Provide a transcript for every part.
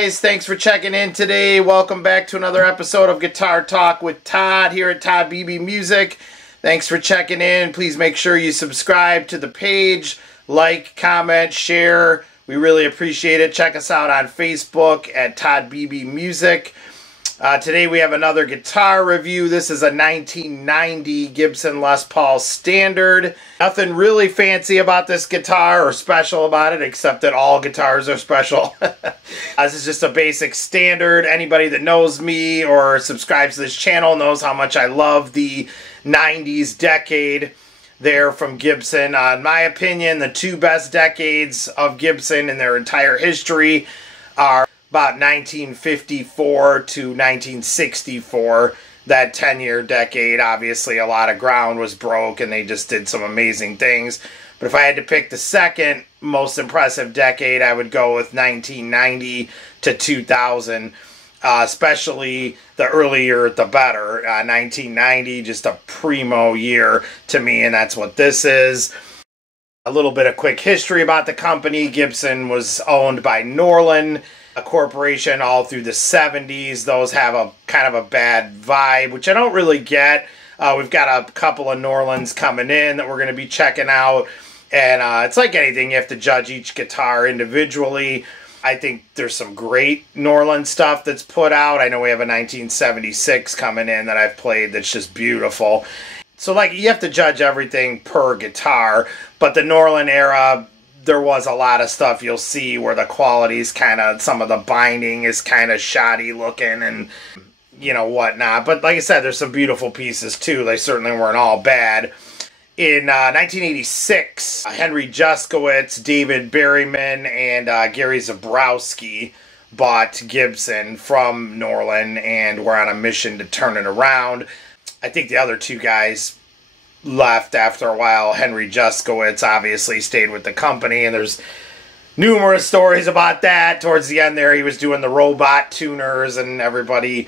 guys, thanks for checking in today. Welcome back to another episode of Guitar Talk with Todd here at Todd Beebe Music. Thanks for checking in. Please make sure you subscribe to the page, like, comment, share. We really appreciate it. Check us out on Facebook at Todd Beebe Music. Today we have another guitar review. This is a 1990 Gibson Les Paul Standard. Nothing really fancy about this guitar or special about it, except that all guitars are special. This is just a basic Standard. Anybody that knows me or subscribes to this channel knows how much I love the 90s decade there from Gibson. In my opinion, the two best decades of Gibson in their entire history are about 1954 to 1964, that 10-year decade. Obviously, a lot of ground was broke, and they just did some amazing things. But if I had to pick the second most impressive decade, I would go with 1990 to 2000, especially the earlier the better. 1990, just a primo year to me, and that's what this is. A little bit of quick history about the company. Gibson was owned by Norlin, a corporation, all through the 70s. Those have a kind of a bad vibe, which I don't really get. We've got a couple of Norlins coming in that we're going to be checking out, and it's like anything, you have to judge each guitar individually. I think there's some great Norlin stuff that's put out. I know we have a 1976 coming in that I've played that's just beautiful. So like, you have to judge everything per guitar, but the Norlin era, there was a lot of stuff you'll see where the quality's kind of, some of the binding is kind of shoddy looking and, you know, whatnot. But like I said, there's some beautiful pieces too. They certainly weren't all bad. In 1986, Henry Juskowitz, David Berryman, and Gary Zabrowski bought Gibson from Norlin and were on a mission to turn it around. I think the other two guys left after a while. Henry Juskowitz obviously stayed with the company, and there's numerous stories about that. Towards the end there, he was doing the robot tuners, and everybody,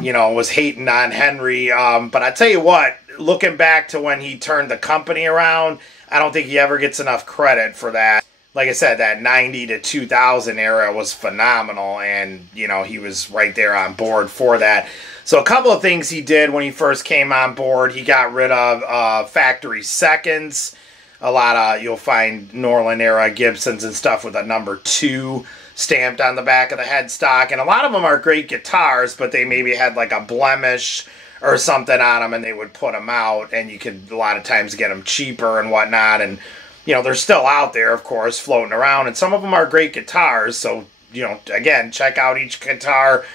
you know, was hating on Henry. But I tell you what, looking back to when he turned the company around, I don't think he ever gets enough credit for that. Like I said, that 90 to 2000 era was phenomenal, and, you know, he was right there on board for that. So a couple of things he did when he first came on board. He got rid of factory seconds. A lot of, you'll find Norlin era Gibsons and stuff with a number 2 stamped on the back of the headstock. And a lot of them are great guitars, but they maybe had like a blemish or something on them, and they would put them out, and you could a lot of times get them cheaper and whatnot. And, you know, they're still out there, of course, floating around. And some of them are great guitars. So, you know, again, check out each guitar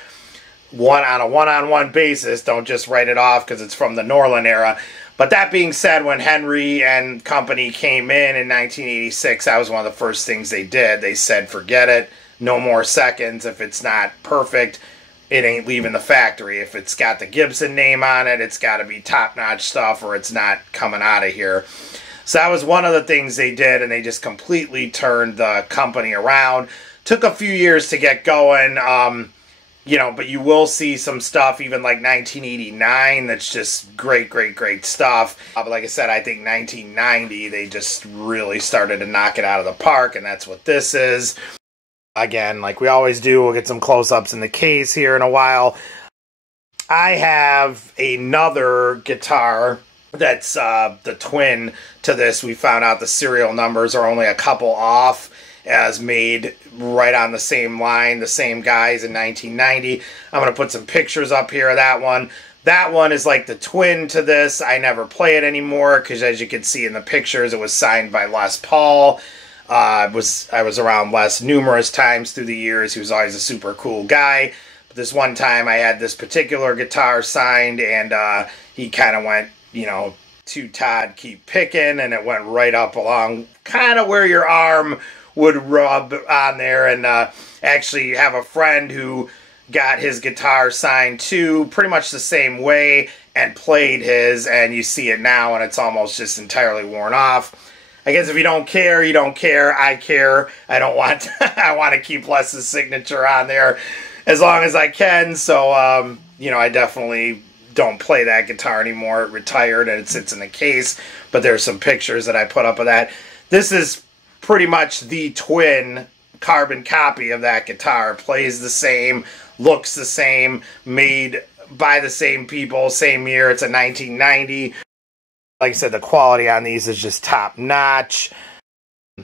on a one-on-one basis. Don't just write it off because it's from the Norlin era. But that being said, when Henry and company came in 1986, that was one of the first things they did. They said, forget it, no more seconds. If it's not perfect, it ain't leaving the factory. If it's got the Gibson name on it, it's got to be top-notch stuff, or it's not coming out of here. So that was one of the things they did, and they just completely turned the company around. Took a few years to get going. You know, but you will see some stuff, even like 1989, that's just great, great, great stuff. But like I said, I think 1990, they just really started to knock it out of the park, and that's what this is. Again, like we always do, we'll get some close-ups in the case here in a while. I have another guitar that's the twin to this. We found out the serial numbers are only a couple off, as made right on the same line, the same guys in 1990. I'm going to put some pictures up here of that one. That one is like the twin to this. I never play it anymore because, as you can see in the pictures, it was signed by Les Paul. I was around Les numerous times through the years. He was always a super cool guy. But this one time I had this particular guitar signed, and he kind of went, you know, to Todd, keep picking, and it went right up along kind of where your arm would rub on there. And actually have a friend who got his guitar signed too, pretty much the same way, and played his, and you see it now, and it's almost just entirely worn off. I guess if you don't care, you don't care. I care. I don't want I want to keep Les's signature on there as long as I can. So, you know, I definitely don't play that guitar anymore. It retired and it sits in the case, but there's some pictures that I put up of that. This is pretty much the twin carbon copy of that guitar. Plays the same, looks the same, made by the same people, same year. It's a 1990. Like I said, the quality on these is just top notch.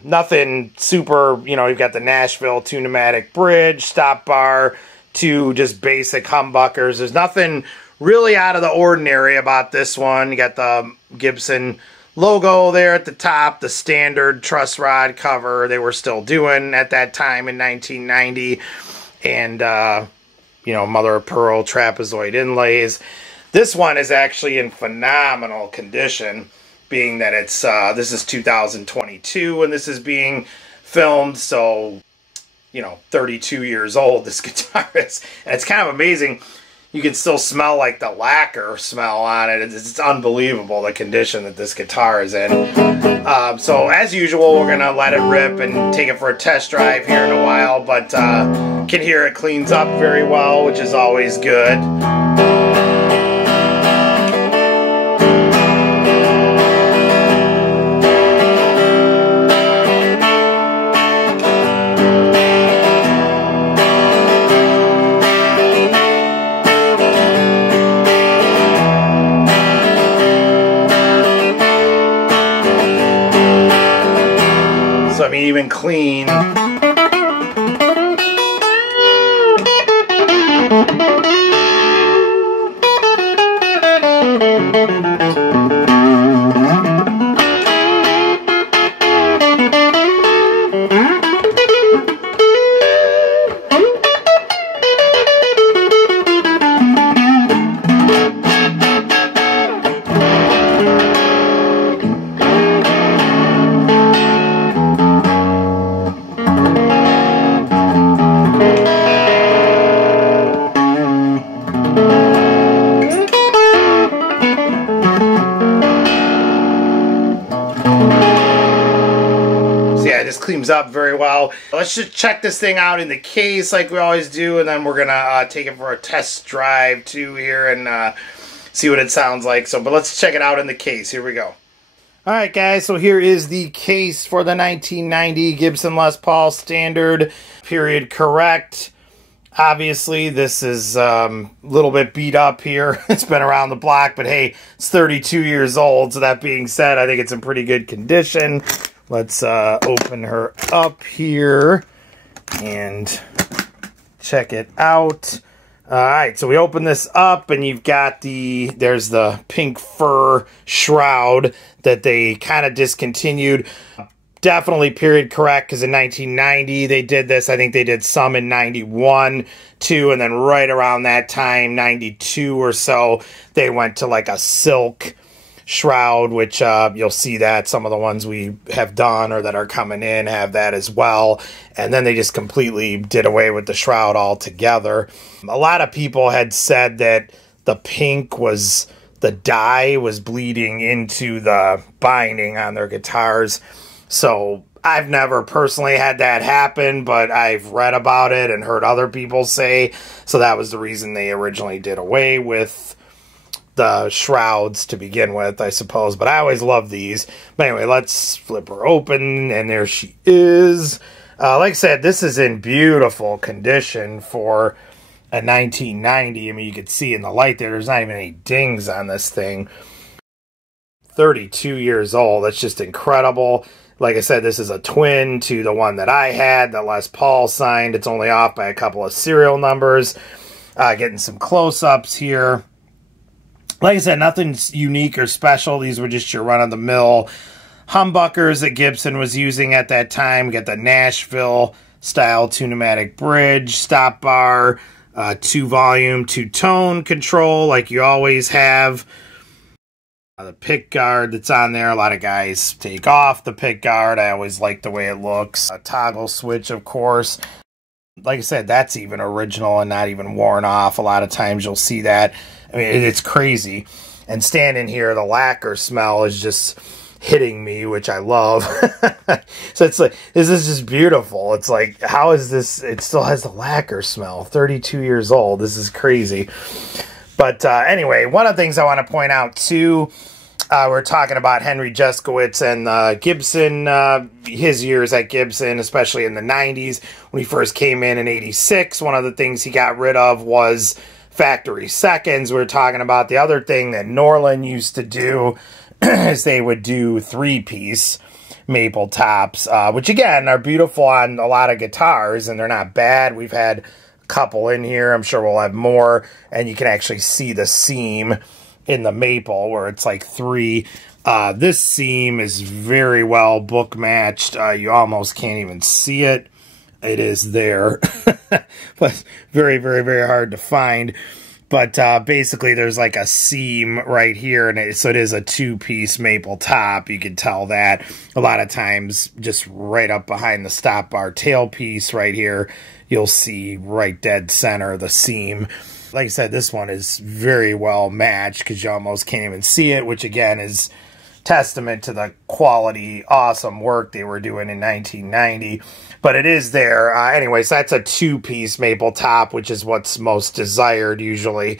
Nothing super, you know, you've got the Nashville 2-pneumatic bridge, stop bar, 2 just basic humbuckers. There's nothing really out of the ordinary about this one. You got the Gibson logo there at the top, the standard truss rod cover they were still doing at that time in 1990, and you know, mother of pearl trapezoid inlays. This one is actually in phenomenal condition, being that it's this is 2022 when this is being filmed, so you know, 32 years old this guitar is. And it's kind of amazing. You can still smell like the lacquer smell on it. It's unbelievable the condition that this guitar is in. So as usual, we're going to let it rip and take it for a test drive here in a while. But can hear it cleans up very well, which is always good. So, I mean, even clean. This cleans up very well. Let's just check this thing out in the case like we always do, and then we're gonna take it for a test drive too here and see what it sounds like. So, but let's check it out in the case. Here we go. All right, guys. So here is the case for the 1990 Gibson Les Paul Standard, period correct. Obviously, this is a little bit beat up here. It's been around the block, but hey, it's 32 years old. So that being said, I think it's in pretty good condition. Let's open her up here and check it out. All right, so we open this up and you've got there's the pink fur shroud that they kind of discontinued. Definitely period correct, because in 1990 they did this. I think they did some in 91 too, and then right around that time, 92 or so, they went to like a silk shroud, which you'll see that some of the ones we have done or that are coming in have that as well. And then they just completely did away with the shroud altogether. A lot of people had said that the pink was, the dye was bleeding into the binding on their guitars. So I've never personally had that happen, but I've read about it and heard other people say. So that was the reason they originally did away with the shrouds to begin with, I suppose. But I always love these. But anyway, let's flip her open, and there she is. Like I said, this is in beautiful condition for a 1990. I mean, you can see in the light there's not even any dings on this thing. 32 years old. That's just incredible. Like I said, this is a twin to the one that I had, that Les Paul signed. It's only off by a couple of serial numbers. Getting some close-ups here. Like I said, nothing unique or special. These were just your run-of-the-mill humbuckers that Gibson was using at that time. We got the Nashville style 2-pneumatic bridge, stop bar, 2-volume, 2-tone control like you always have. The pick guard that's on there, a lot of guys take off the pick guard. I always like the way it looks. A toggle switch, of course. Like I said, that's even original and not even worn off. A lot of times you'll see that. I mean, it's crazy. And standing here, the lacquer smell is just hitting me, which I love. So it's like, this is just beautiful. It's like, how is this? It still has the lacquer smell. 32 years old. This is crazy. But anyway, one of the things I want to point out too We're talking about Henry Jeskowitz and Gibson, his years at Gibson, especially in the 90s. When he first came in '86, one of the things he got rid of was factory seconds. We're talking about the other thing that Norlin used to do is they would do three-piece maple tops, which again are beautiful on a lot of guitars, and they're not bad. We've had a couple in here. I'm sure we'll have more, and you can actually see the seam in the maple where it's like three. This seam is very well book matched. You almost can't even see it. It is there, but very, very, very hard to find. But basically there's like a seam right here, and so it is a two-piece maple top. You can tell that a lot of times just right up behind the stop bar tailpiece right here, you'll see right dead center the seam. Like I said, this one is very well matched because you almost can't even see it, which again is testament to the quality, awesome work they were doing in 1990. But it is there. Anyways, that's a two-piece maple top, which is what's most desired usually.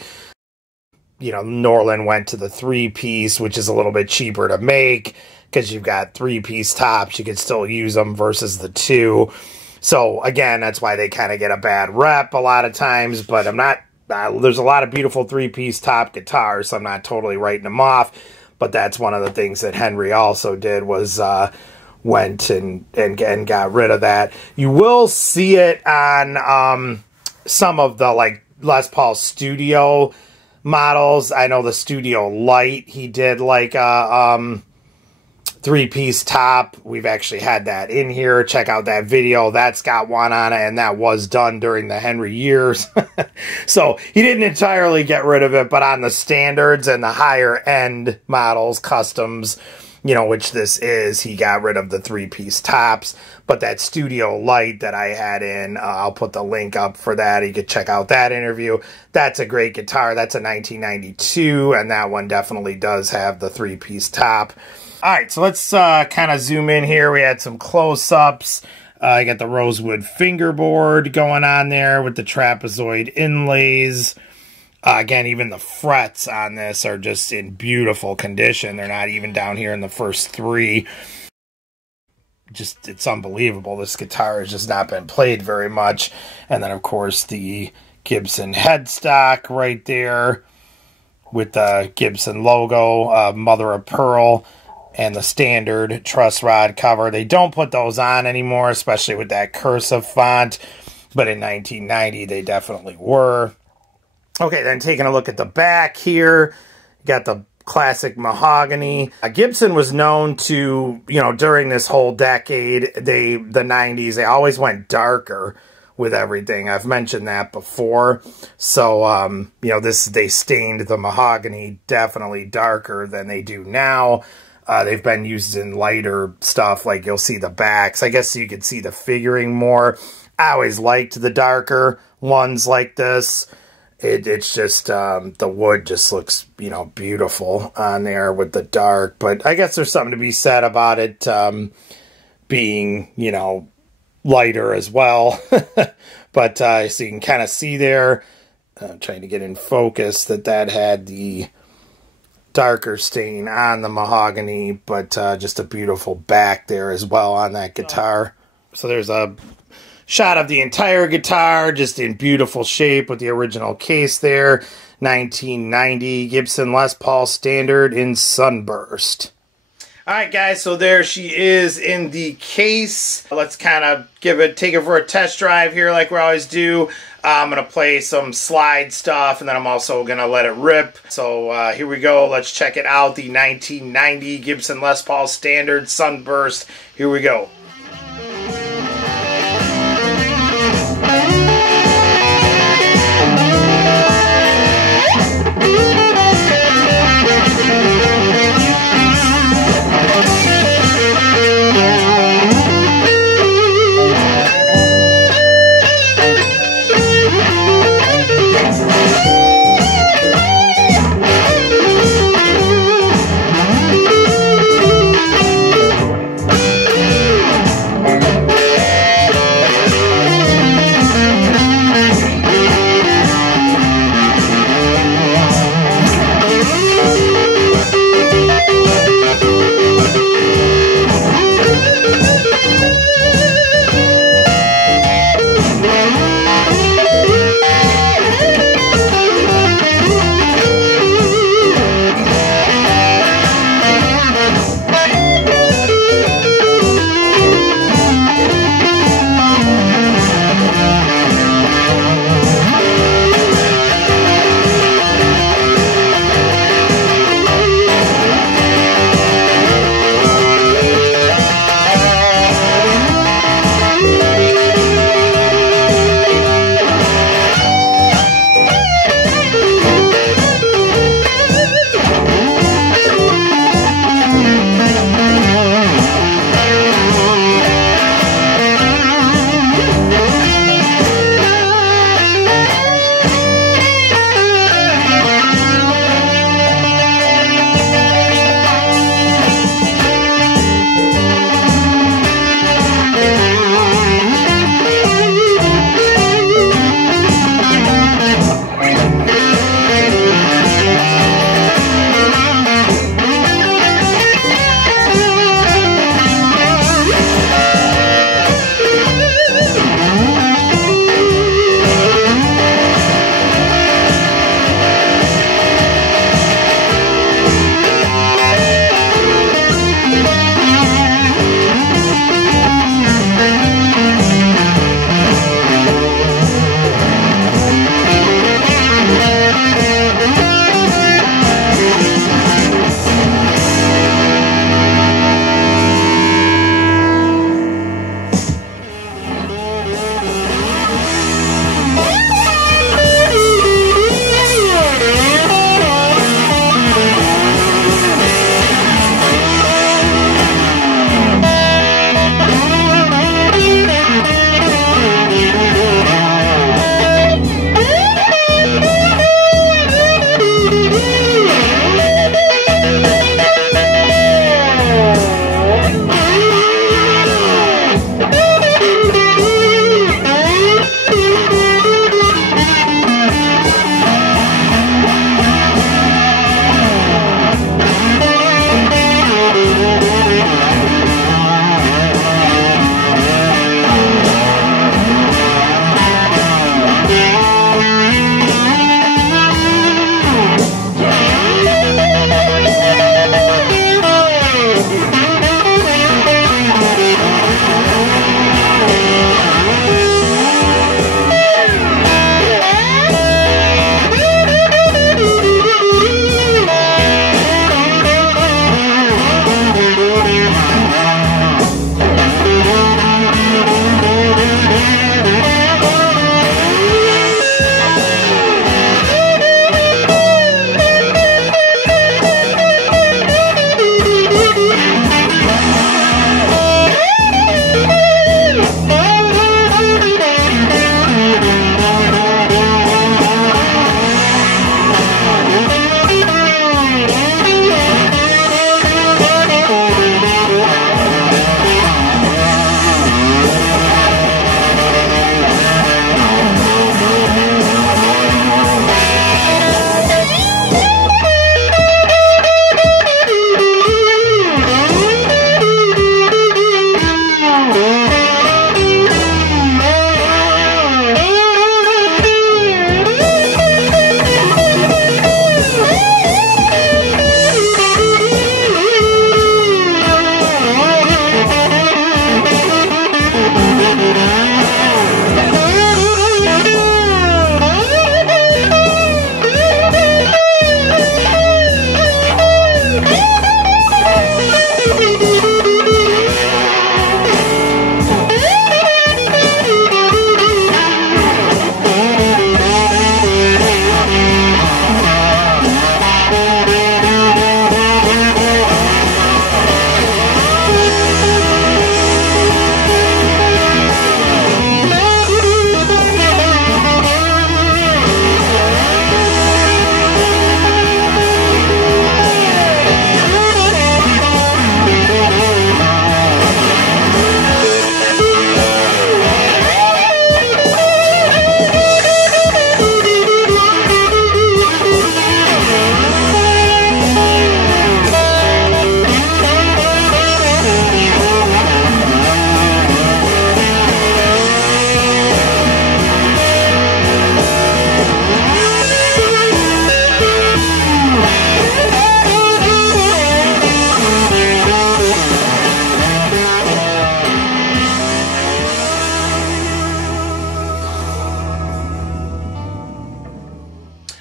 You know, Norlin went to the three-piece, which is a little bit cheaper to make because you've got three-piece tops. You can still use them versus the two. So, again, that's why they kind of get a bad rep a lot of times. But I'm not... there's a lot of beautiful three-piece top guitars, so I'm not totally writing them off. But that's one of the things that Henry also did was went and got rid of that. You will see it on some of the like Les Paul Studio models. I know the Studio Light, he did like a three-piece top. We've actually had that in here. Check out that video. That's got one on it, and that was done during the Henry years. So he didn't entirely get rid of it, but on the standards and the higher-end models, customs, you know, which this is, he got rid of the three-piece tops. But that Studio Light that I had in, I'll put the link up for that. You could check out that interview. That's a great guitar. That's a 1992, and that one definitely does have the three-piece top. All right, so let's kind of zoom in here. We had some close-ups. I got the rosewood fingerboard going on there with the trapezoid inlays. Again, even the frets on this are just in beautiful condition. They're not even down here in the first three. Just, it's unbelievable. This guitar has just not been played very much. And then, of course, the Gibson headstock right there with the Gibson logo, mother of pearl, and the standard truss rod cover. They don't put those on anymore, especially with that cursive font. But in 1990, they definitely were. Okay, then taking a look at the back here, you got the classic mahogany. Gibson was known to, you know, during this whole decade, the 90s, they always went darker with everything. I've mentioned that before. So, you know, they stained the mahogany definitely darker than they do now. They've been used in lighter stuff, like you'll see the backs. I guess you could see the figuring more. I always liked the darker ones like this. It's just, the wood just looks, you know, beautiful on there with the dark. But I guess there's something to be said about it being, you know, lighter as well. But so you can kind of see there, I'm trying to get in focus, that had the darker stain on the mahogany, but just a beautiful back there as well on that guitar. So there's a shot of the entire guitar, just in beautiful shape with the original case there. 1990 Gibson Les Paul Standard in Sunburst. Alright guys, so there she is in the case. Let's kind of take it for a test drive here like we always do. I'm going to play some slide stuff, and then I'm also going to let it rip. So here we go. Let's check it out. The 1990 Gibson Les Paul Standard Sunburst. Here we go.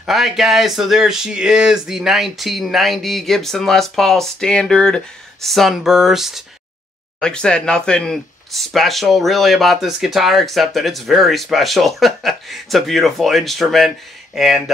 Alright guys, so there she is, the 1990 Gibson Les Paul Standard Sunburst. Like I said, nothing special really about this guitar except that it's very special. It's a beautiful instrument, and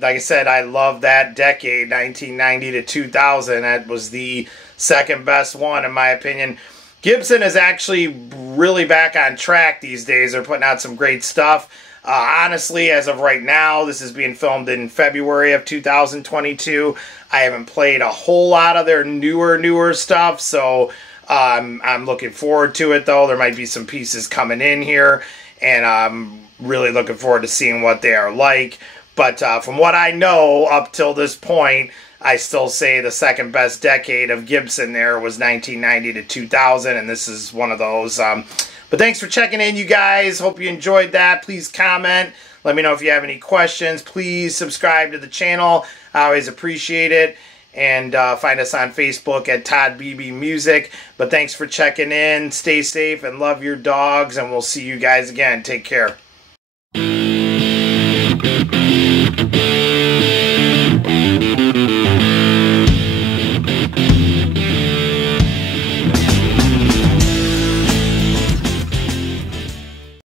like I said, I love that decade, 1990 to 2000. That was the second best one in my opinion. Gibson is actually really back on track these days. They're putting out some great stuff. Honestly, as of right now, this is being filmed in February of 2022. I haven't played a whole lot of their newer stuff, so I'm looking forward to it, though. There might be some pieces coming in here, and I'm really looking forward to seeing what they are like. But from what I know up till this point, I still say the second best decade of Gibson there was 1990 to 2000, and this is one of those. But thanks for checking in, you guys. Hope you enjoyed that. Please comment. Let me know if you have any questions. Please subscribe to the channel. I always appreciate it. And find us on Facebook at Todd Beebe Music. But thanks for checking in. Stay safe and love your dogs. And we'll see you guys again. Take care.